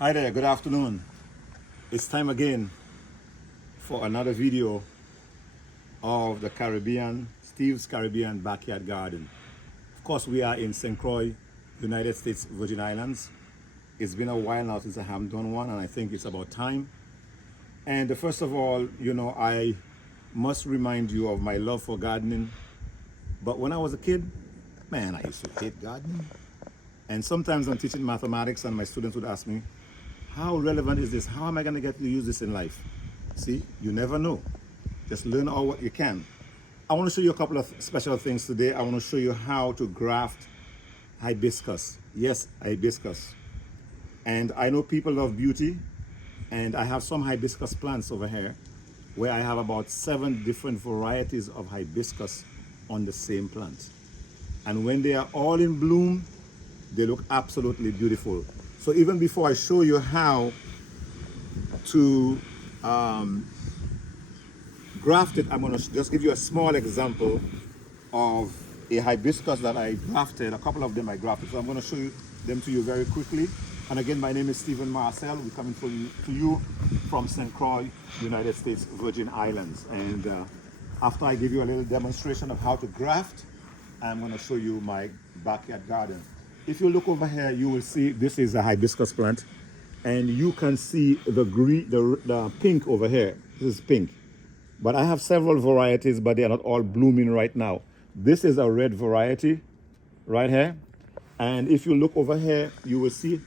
Hi there, good afternoon. It's time again for another video of the Steve's Caribbean Backyard Garden. Of course, we are in St. Croix, United States Virgin Islands. It's been a while now since I haven't done one, and I think it's about time. And first of all, I must remind you of my love for gardening. But when I was a kid, man, I used to hate gardening. And sometimes I'm teaching mathematics and my students would ask me, how relevant is this? How am I going to get to use this in life? See, you never know. Just learn all what you can. I want to show you a couple of special things today. I want to show you how to graft hibiscus. Yes, hibiscus. And I know people love beauty, and I have some hibiscus plants over here where I have about 7 different varieties of hibiscus on the same plant. And when they are all in bloom, they look absolutely beautiful. So even before I show you how to graft it, I'm going to just give you a small example of a hibiscus that I grafted. A couple of them I grafted. So I'm going to show them to you very quickly. And again, my name is Stephen Marcel. We're coming to you from St. Croix, United States Virgin Islands. And after I give you a little demonstration of how to graft, I'm going to show you my backyard garden. If you look over here, you will see this is a hibiscus plant, and you can see the green, the pink over here. This is pink, but I have several varieties, but they are not all blooming right now. This is a red variety right here, and if you look over here, you will see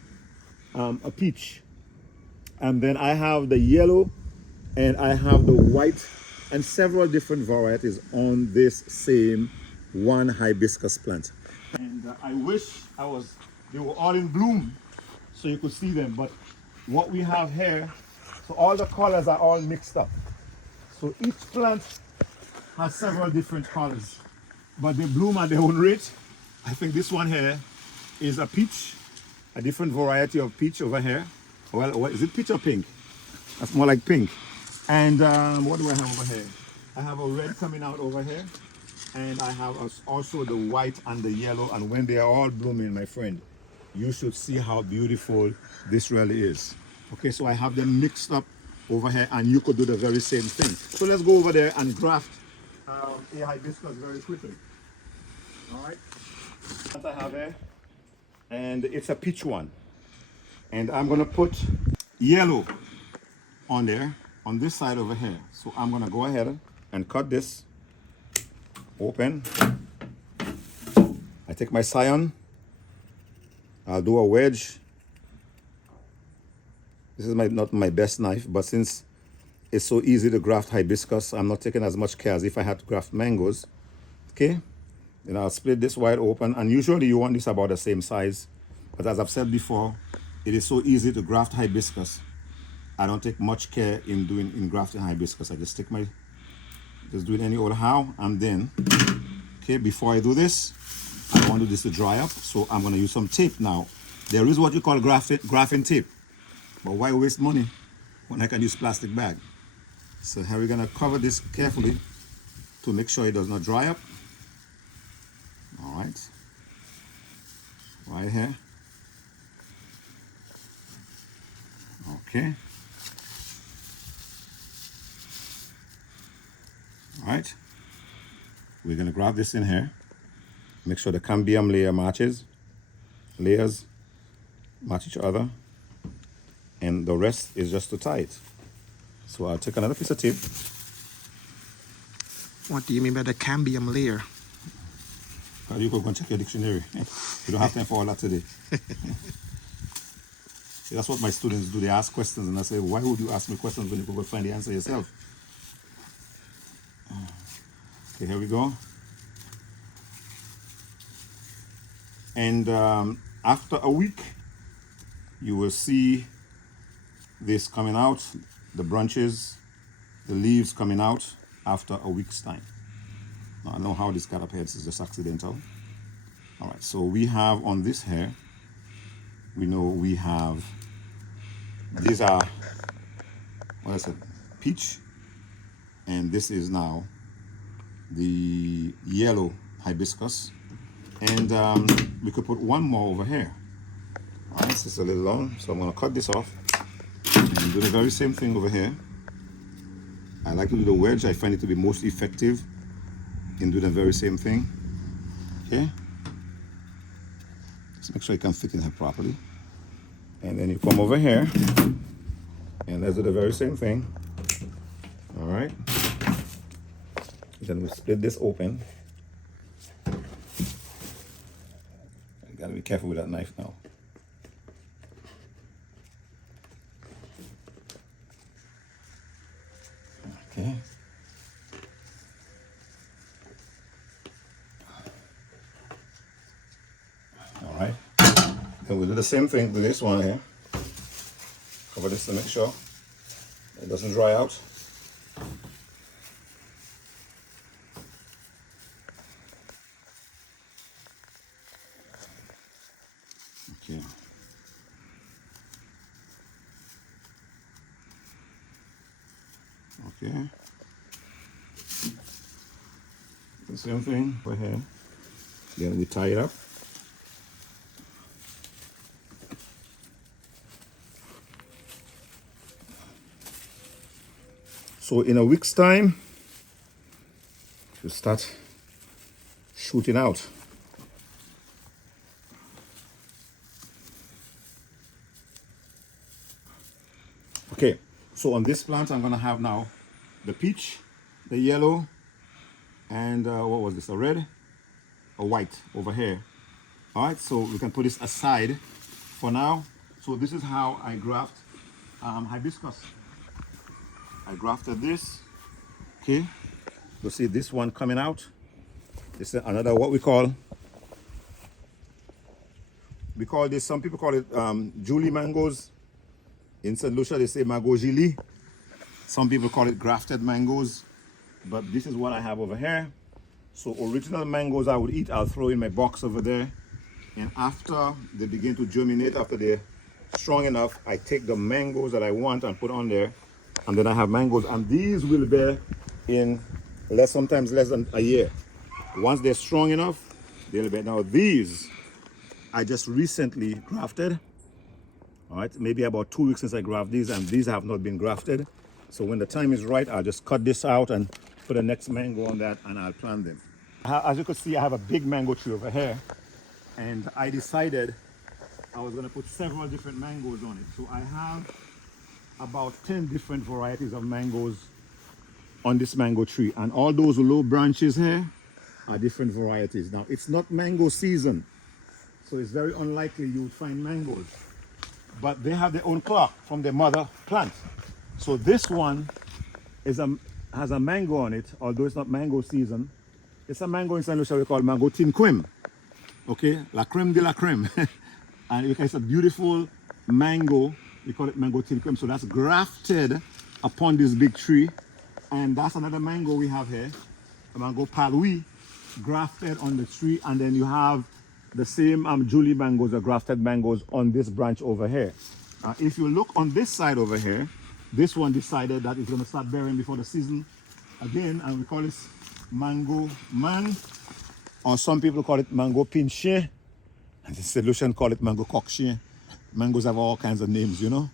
a peach, and then I have the yellow, and I have the white, and several different varieties on this same one hibiscus plant. And I wish they were all in bloom so you could see them. But what we have here, so all the colors are all mixed up. So each plant has several different colors, but they bloom at their own rate. I think this one here is a peach, a different variety of peach over here. Well, what is it, peach or pink? That's more like pink. And what do I have over here? I have a red coming out over here. And I have also the white and the yellow, and when they are all blooming, my friend, you should see how beautiful this really is. Okay, so I have them mixed up over here, and you could do the very same thing. So let's go over there and graft a hibiscus very quickly. All right, what I have here, and it's a peach one, and I'm gonna put yellow on there on this side over here. So I'm gonna go ahead and cut this open. I take my scion. I'll do a wedge. This is not my best knife, but since it's so easy to graft hibiscus, I'm not taking as much care as if I had to graft mangoes. Okay, then I'll split this wide open, and usually you want this about the same size, but as I've said before, it is so easy to graft hibiscus. I don't take much care in grafting hibiscus. I just just do it any old how, and then, okay, before I do this, I want this to dry up, so I'm going to use some tape now. There is what you call graphing tape, but why waste money when I can use plastic bag? So here we're going to cover this carefully to make sure it does not dry up. All right, right here. Okay. All right, we're going to grab this in here, make sure the cambium layers match each other, and the rest is just to tie it. So I'll take another piece of tape. What do you mean by the cambium layer? You go and check your dictionary. You don't have time for all that today. That's what my students do. They ask questions, and I say, why would you ask me questions when you could go find the answer yourself? Okay, here we go. And after a week, you will see this coming out, the branches, the leaves coming out after a week's time. Now, I don't know how this got up here. This is just accidental. All right, so we have on this here, we know we have, these are, what is it, peach, and this is now the yellow hibiscus, and we could put one more over here. All right, this is a little long, so I'm going to cut this off and do the very same thing over here. I like to do the wedge. I find it to be most effective in doing the very same thing. Okay, just make sure you can fit in here properly. And then you come over here and let's do the very same thing. All right, then we split this open. You gotta be careful with that knife now. Okay. All right. Then we'll do the same thing with this one here. Cover this to make sure it doesn't dry out. Okay. Okay. The same thing over here. Then we tie it up. So in a week's time, you start shooting out. Okay, so on this plant, I'm gonna have now the peach, the yellow, and what was this, a red, a white over here. All right, so we can put this aside for now. So this is how I graft hibiscus. I grafted this, okay. You see this one coming out. This is another what we call this, some people call it Julie mangoes. In St. Lucia, they say mango gili. Some people call it grafted mangoes, but this is what I have over here. So original mangoes I would eat, I'll throw in my box over there. And after they begin to germinate, after they're strong enough, I take the mangoes that I want and put on there. And then I have mangoes, and these will bear in sometimes less than a year. Once they're strong enough, they'll bear. Now these, I just recently grafted. All right, maybe about 2 weeks since I grafted these, and these have not been grafted. So when the time is right, I'll just cut this out and put the next mango on that, and I'll plant them. As you can see, I have a big mango tree over here, and I decided I was going to put several different mangoes on it. So I have about 10 different varieties of mangoes on this mango tree, and all those low branches here are different varieties. Now, it's not mango season, so it's very unlikely you would find mangoes. But they have their own clock from their mother plant. So this one has a mango on it, although it's not mango season. It's a mango in St. Lucia we call mango tin crème. Okay, la crème de la crème. And it's a beautiful mango. We call it mango tin crème. So that's grafted upon this big tree. And that's another mango we have here, a mango palui, grafted on the tree. And then you have the same Julie mangoes or grafted mangoes on this branch over here. If you look on this side over here, this one decided that it's going to start bearing before the season again, and we call this mango man, or some people call it mango pinche, and the solution call it mango cockchien. Mangoes have all kinds of names, you know.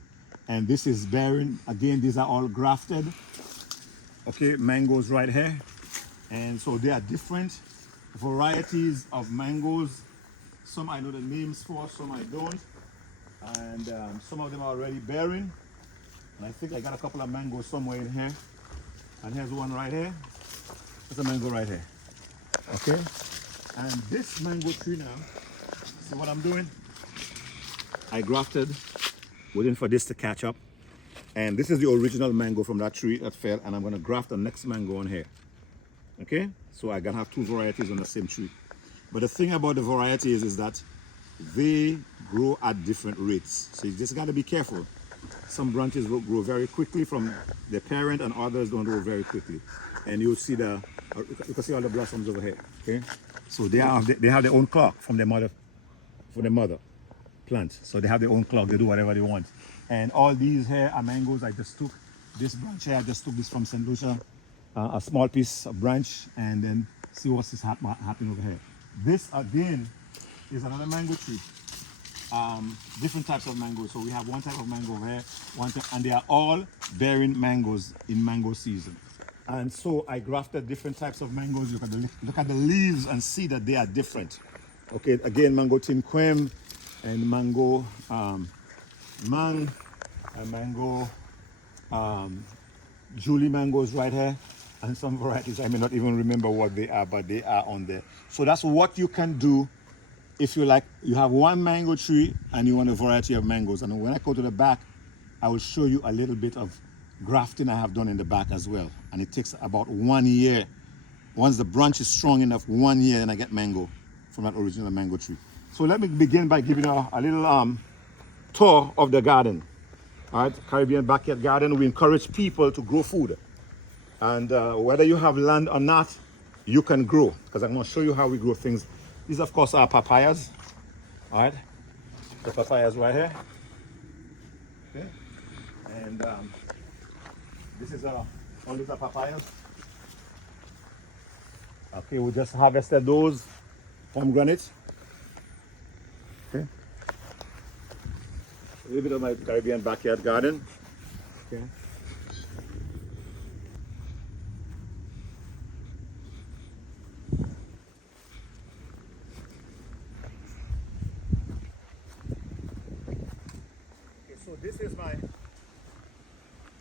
And this is bearing again. These are all grafted. Okay, mangoes right here, and so there are different varieties of mangoes. Some I know the names for, some I don't. And some of them are already bearing. And I think I got a couple of mangoes somewhere in here. And here's one right here. There's a mango right here. Okay? And this mango tree now, see what I'm doing? I grafted, waiting for this to catch up. And this is the original mango from that tree that fell. And I'm going to graft the next mango on here. Okay? So I'm going to have two varieties on the same tree. But the thing about the variety is that they grow at different rates. So you just got to be careful. Some branches will grow very quickly from their parent, and others don't grow very quickly. And you'll see you can see all the blossoms over here. Okay, so they have their own clock from their mother plant. So they have their own clock. They do whatever they want. And all these here are mangoes. I just took this branch here. I just took this from St. Lucia, a small piece of branch, and then see what's happening over here. This again is another mango tree. different types of mangoes. So we have one type of mango over here, and they are all bearing mangoes in mango season. And so I grafted different types of mangoes. Look at the leaves and see that they are different. Okay, again, mango tinquem and mango mang and mango Julie mangoes right here, and some varieties I may not even remember what they are, but they are on there. So that's what you can do if you like. You have one mango tree and you want a variety of mangoes. And when I go to the back, I will show you a little bit of grafting I have done in the back as well. And it takes about 1 year. Once the branch is strong enough, 1 year, and I get mango from that original mango tree. So let me begin by giving you a little tour of the garden. All right, Caribbean backyard garden. We encourage people to grow food, and whether you have land or not, you can grow, because I'm going to show you how we grow things. These, of course, are papayas. All right, the papayas right here. Okay, and this is all these are papayas. Okay, we just harvested those pomegranates. Okay. A little bit of my Caribbean backyard garden. Okay. So this is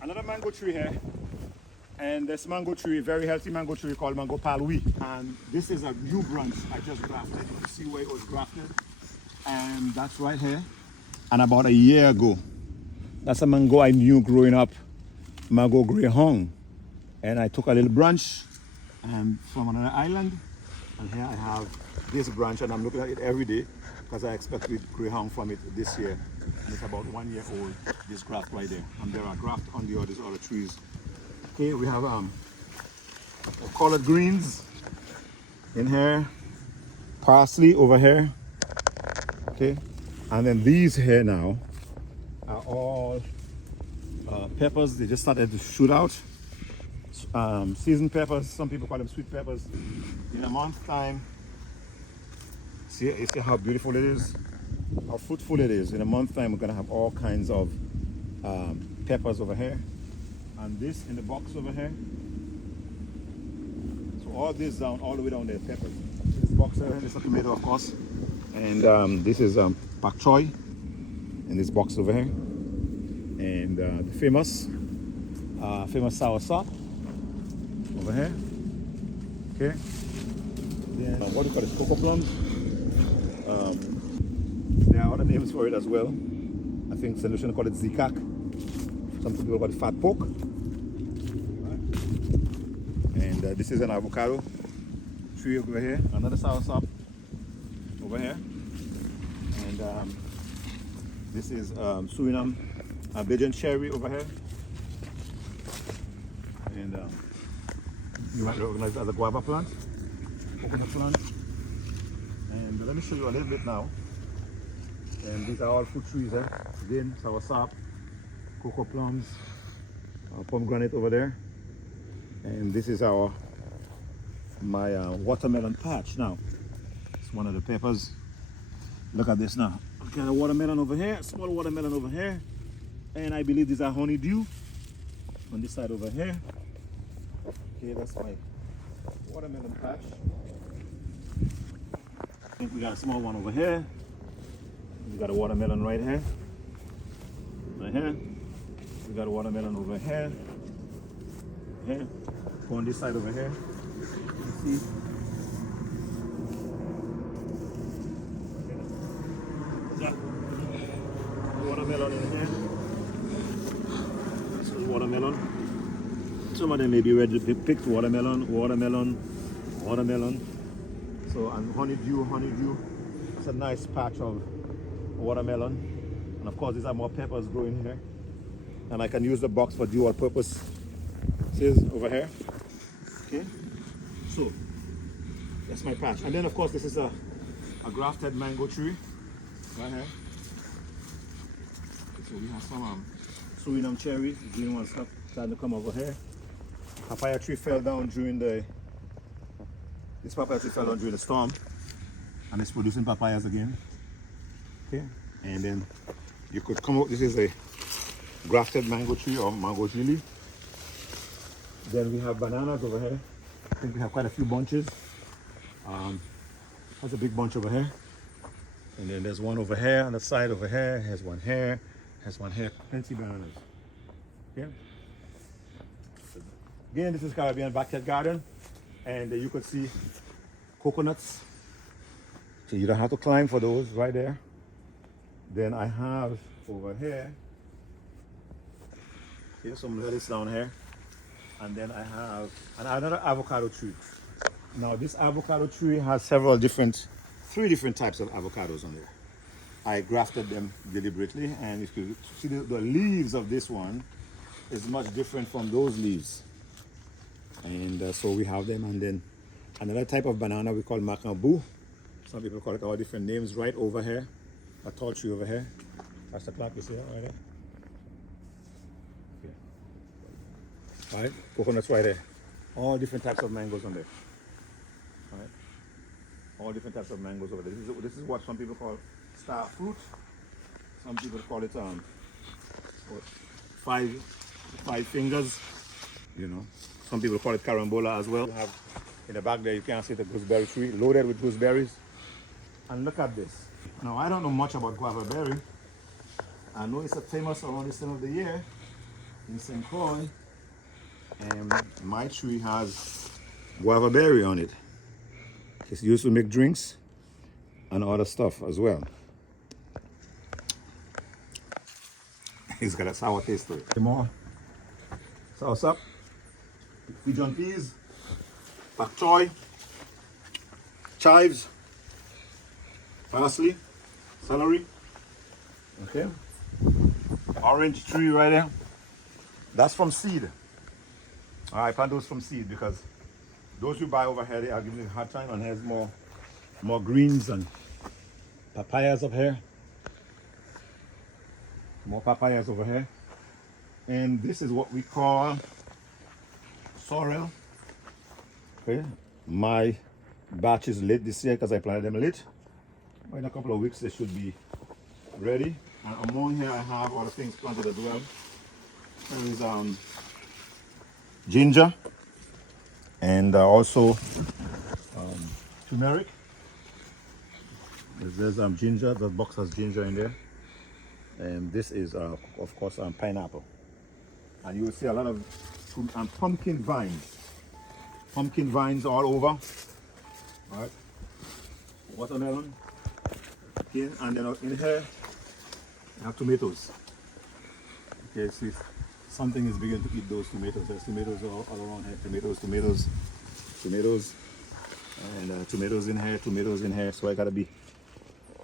another mango tree here. And this mango tree, very healthy mango tree called mango palui. And this is a new branch I just grafted. You can see where it was grafted. And that's right here. And about a year ago, that's a mango I knew growing up, mango grey hung. And I took a little branch from another island, and here I have this branch, and I'm looking at it every day because I expect to grey hung from it this year. And it's about 1 year old, this graft right there. And there are graft on the other trees. Okay, we have collard greens in here, parsley over here. Okay, and then these here now are all peppers. They just started to shoot out. Seasoned peppers, some people call them sweet peppers. In a month's time, see how beautiful it is, how fruitful it is. In a month's time, we're gonna have all kinds of peppers over here, and this in the box over here. So all this down, all the way down there, peppers. This box over here, this is a tomato, of course. And this is pak choy in this box over here, and the famous sour sop over here. Okay. Then what do you call this? Cocoa plums. There are other names for it as well. I think St. Lucian call it zikak. Some people call it fat pork. Right. And this is an avocado tree over here. Another sour sop over here, and this is Suriname Belgian cherry over here, and you might recognize it as a guava plant, coconut plant. And let me show you a little bit now. And these are all fruit trees here. Again, sour sop, cocoa plums, pomegranate over there, and this is my watermelon patch now. One of the peppers. Look at this now. Okay, a watermelon over here, small watermelon over here, and I believe these are honeydew on this side over here. Okay, that's my watermelon patch. I think we got a small one over here. We got a watermelon right here. Right here. We got a watermelon over here. Here. Go on this side over here. You see? Watermelon in here. This is watermelon. Some of them may be ready to be picked. Watermelon. So, and honeydew. It's a nice patch of watermelon. And of course, these are more peppers growing here. And I can use the box for dual purpose. This is over here. Okay. So, that's my patch. And then, of course, this is a grafted mango tree right here. So we have some Suriname cherries, the green ones starting to come over here. Papaya tree fell down during the storm, and it's producing papayas again. Okay, And then you could come out, this is a grafted mango tree or mango chili. Then we have bananas over here. I think we have quite a few bunches. That's a big bunch over here. And then there's one over here on the side over here. Has one here. Has one here. Plenty of bananas. Okay. Again, this is Caribbean backyard garden. And you could see coconuts. So you don't have to climb for those right there. Then I have over here, here's some lettuce down here. And then I have another avocado tree. Now this avocado tree has three different types of avocados on there. I grafted them deliberately, and if you see the leaves of this one is much different from those leaves. And so we have them. And then another type of banana we call macambou. Some people call it all different names. Right over here, a tall tree over here. That's the clock, you see that right there? Okay. All right, coconuts right there. All different types of mangoes on there. All right, all different types of mangoes over there. This is what some people call star fruit. Some people call it what, five fingers. You know, some people call it carambola as well. You have in the back there, you can see the gooseberry tree loaded with gooseberries. And look at this. Now, I don't know much about guava berry. I know it's famous around this time of the year in St. Croix. And my tree has guava berry on it. It's used to make drinks and other stuff as well. It's got a sour taste to it. More soursop, pigeon peas, pak choy, chives, parsley, celery. Okay. Orange tree right there. That's from seed. I plant those from seed because those you buy over here, they are giving you a hard time, and there's more greens and papayas up here. More papayas over here. And this is what we call sorrel. Okay. My batch is late this year because I planted them late. But in a couple of weeks they should be ready. And among here I have other things planted as well. There is ginger and also turmeric. There's ginger. The box has ginger in there. And this is of course pineapple. And you will see a lot of pumpkin vines. Pumpkin vines all over. All right. Watermelon. Okay, and then in here I have tomatoes. Okay, see, something is beginning to eat those tomatoes. There's tomatoes all around here. Tomatoes, and tomatoes in here. So I gotta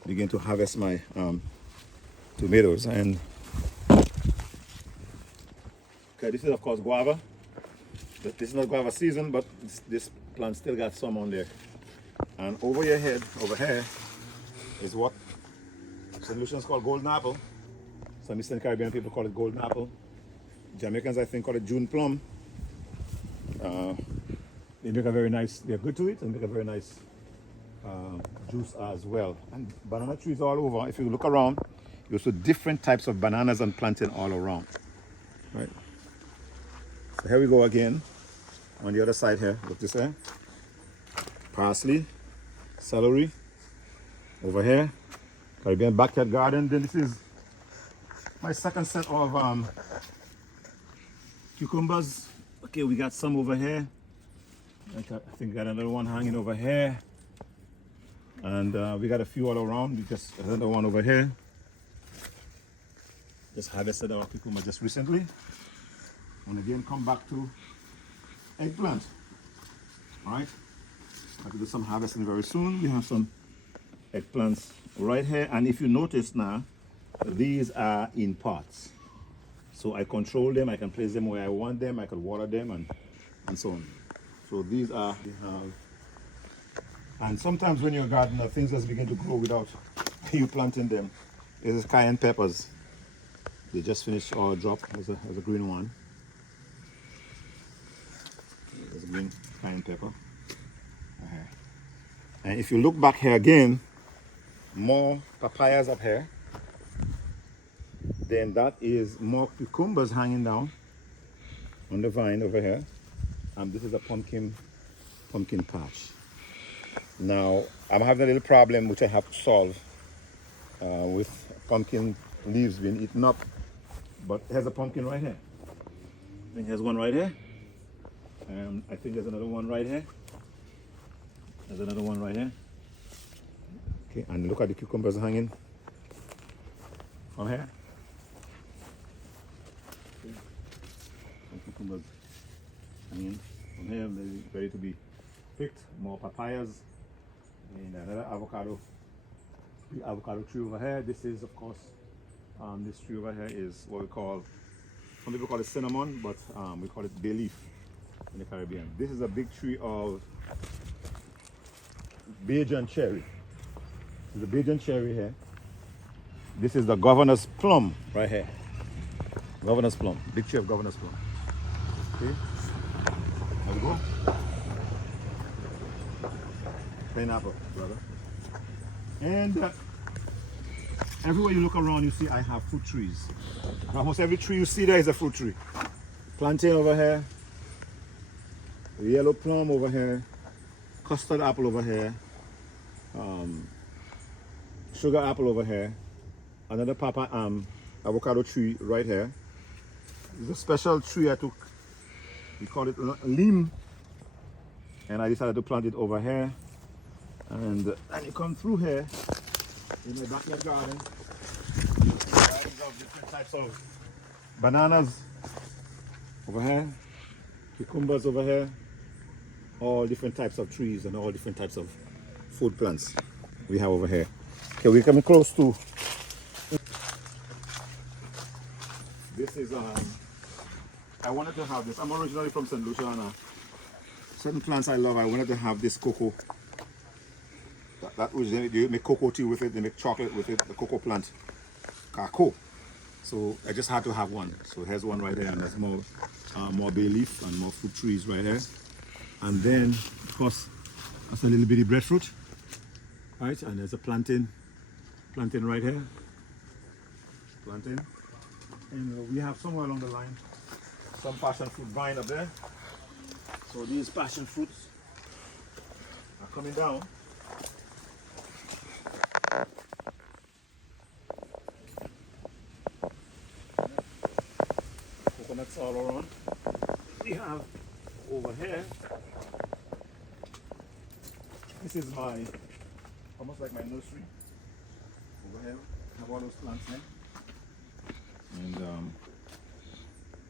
begin to harvest my tomatoes. And okay, this is of course guava. This is not guava season, but this plant still got some on there. And over your head, over here, is what St. Lucians call golden apple. Some Eastern Caribbean people call it golden apple. Jamaicans, I think, call it June plum. They make a very nice, they're good to eat and make a very nice juice as well. And banana trees all over. If you look around, you'll see different types of bananas and plantain all around. Right. So here we go again. On the other side here, look this here. Parsley, celery, over here. Caribbean backyard garden. Then this is my second set of cucumbers. Okay, we got some over here. I think we got another one hanging over here. And we got a few all around. We just another one over here. Just harvested our cucumber just recently. And again, come back to eggplant. All right. I have to do some harvesting very soon. We have some eggplants right here. And if you notice now, these are in pots. So I control them. I can place them where I want them. I can water them and so on. So these are, we have, and sometimes when you're a gardener, things just begin to grow without you planting them. This is cayenne peppers. They just finished our drop as a green one. There's a green cayenne pepper. And if you look back here again, more papayas up here. then that is more cucumbers hanging down on the vine over here. This is a pumpkin patch. Now I'm having a little problem which I have to solve with pumpkin leaves being eaten up. But here's a pumpkin right here. I think there's one right here. And I think there's another one right here. There's another one right here. Okay, and look at the cucumbers hanging from here. Okay. Some cucumbers hanging from here, ready to be picked. More papayas. And another avocado. The avocado tree over here. This is, of course, this tree over here is what we call, some people call it cinnamon, but we call it bay leaf in the Caribbean. This is a big tree of Bajan cherry. There's a Bajan cherry here. This is the governor's plum right here. Governor's plum, big tree of governor's plum. Okay, there we go. Pineapple, brother. And everywhere you look around, you see I have fruit trees. Almost every tree you see there is a fruit tree. Plantain over here, yellow plum over here, custard apple over here, sugar apple over here, another avocado tree right here. It's a special tree I took, we call it lim, and I decided to plant it over here. And you come through here in my backyard garden. Varieties of different types of bananas over here, cucumbers over here, all different types of trees and all different types of food plants we have over here. Okay, we're coming close to. This is I wanted to have this. I'm originally from St. Lucia, and certain plants I love. I wanted to have this cocoa. That was they make cocoa tea with it, they make chocolate with it, the cocoa plant, cocoa. So I just had to have one. So here's one right there, and there's more bay leaf and more fruit trees right here. And then, of course, that's a little bitty breadfruit, right? And there's a plantain right here, plantain. And we have somewhere along the line some passion fruit vine up there. So these passion fruits are coming down. Coconuts all around. We have over here, this is my, almost like my nursery. Over here, I have all those plants here. And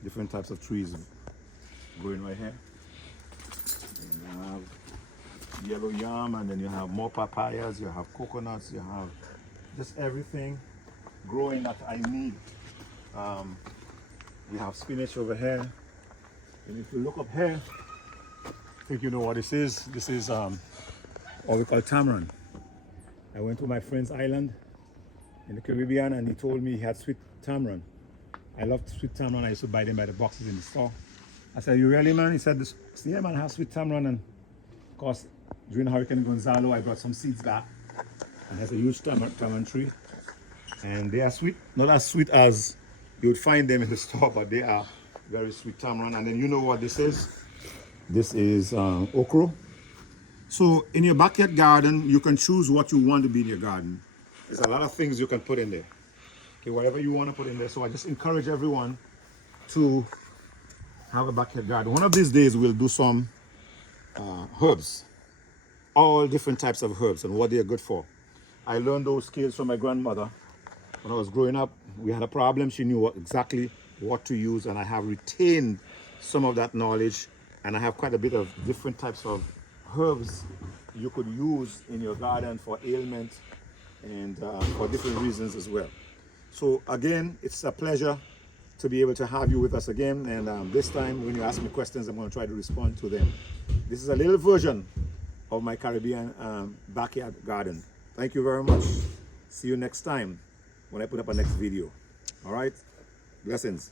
different types of trees growing right here. And you have yellow yam, and then you have more papayas, you have coconuts, you have just everything growing that I need. We have spinach over here. And if you look up here, I think you know what this is. This is what we call tamarind. I went to my friend's island in the Caribbean, and he told me he had sweet tamarind. I love sweet tamarind. I used to buy them by the boxes in the store. I said, "You really, man?" He said, "Yeah, man, I have sweet tamarind." And of course, during Hurricane Gonzalo, I brought some seeds back. And there's a huge tamarind tree. And they are sweet, not as sweet as you would find them in the store, but they are very sweet tamarind. And then you know what this is? This is okra. So in your backyard garden, you can choose what you want to be in your garden. There's a lot of things you can put in there. Okay, whatever you want to put in there. So I just encourage everyone to have a backyard garden. One of these days we'll do some herbs, all different types of herbs and what they are good for. I learned those skills from my grandmother. When I was growing up, we had a problem. She knew exactly what to use, and I have retained some of that knowledge, and I have quite a bit of different types of herbs you could use in your garden for ailment and for different reasons as well. So again, it's a pleasure to be able to have you with us again, and this time when you ask me questions, I'm going to try to respond to them. This is a little version of my Caribbean backyard garden. Thank you very much. See you next time when I put up a next video. All right, blessings.